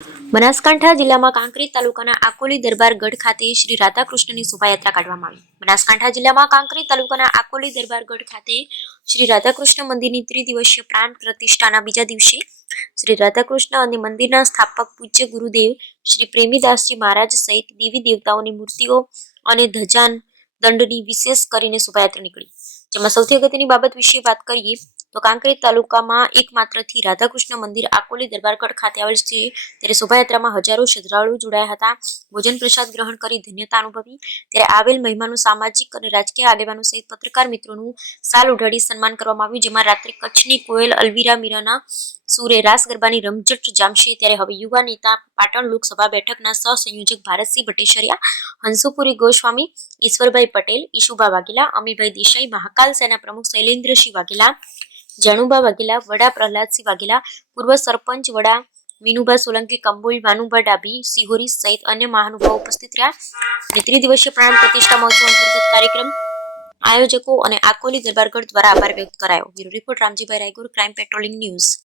બનાસકાંઠા જિલ્લામાં કાંકરેજ તાલુકાના આકોલી દરબાર ગઢ ખાતે શ્રી રાધાકૃષ્ણની શોભાયાત્રા કાઢવામાં આવી। બનાસકાંઠા જિલ્લામાં કાંકરેજ તાલુકાના આકોલી દરબાર ગઢ ખાતે શ્રી રાધાકૃષ્ણ મંદિરની ત્રિદિવસીય પ્રાણ પ્રતિષ્ઠાના બીજા દિવસે શ્રી રાધાકૃષ્ણ અને મંદિરના સ્થાપક પૂજ્ય ગુરુદેવ શ્રી પ્રેમીદાસજી મહારાજ સહિત દેવી દેવતાઓની મૂર્તિઓ અને ધજાન દંડની વિશેષ કરીને શોભાયાત્રા નીકળી, જેમાં સૌથી અગત્યની બાબત વિશે વાત કરીએ તો કાંકરેજ તાલુકામાં એકમાત્રથી રાધાકૃષ્ણ મંદિર આકોલી દરબારગઢ ખાતે આવેલ છે, ત્યારે શોભાયાત્રામાં હજારો શ્રદ્ધાળુઓ જોડાયા હતા। ભોજન પ્રસાદ ગ્રહણ કરી ધન્યતા અનુભવી, ત્યારે આવેલ મહેમાનો, સામાજિક અને રાજકીય આગેવાનો સહિત પત્રકાર મિત્રોનું સાલ ઉઢાડી સન્માન કરવામાં આવ્યું, જેમાં રાત્રે કચ્છની કોયલ અલવીરા મીરાના સુરે રાસ ગરબાની રમઝટ જામશે। ત્યારે હવે યુવા નેતા, પાટણ લોકસભા બેઠકના સહસંયોજક ભારતસિંહ ભટ્ટેસરિયા, હંસુપુરી ગોસ્વામી, ઈશ્વરભાઈ પટેલ, ઈશુભા વાઘેલા, અમીભાઈ દેસાઈ, મહાકાલ સેના પ્રમુખ શૈલેન્દ્રસિંહ વાઘેલા, જાણુભા વાઘેલા, વડા પ્રહલાદસિંહ વાઘેલા, પૂર્વ સરપંચ વડા વિનુભા સોલંકી, કંબોઈ ભાનુભા ડાભી, સિહોરી સહિત અન્ય મહાનુભાવો ઉપસ્થિત રહ્યા। ત્રિદિવસીય પ્રાણ પ્રતિષ્ઠા મહોત્સવ અંતર્ગત કાર્યક્રમ આયોજકો અને આકોલી દરબારગઢ દ્વારા આભાર વ્યક્ત કરાયો। Bureau report Ramjibhai Raiguru, crime patrolling news.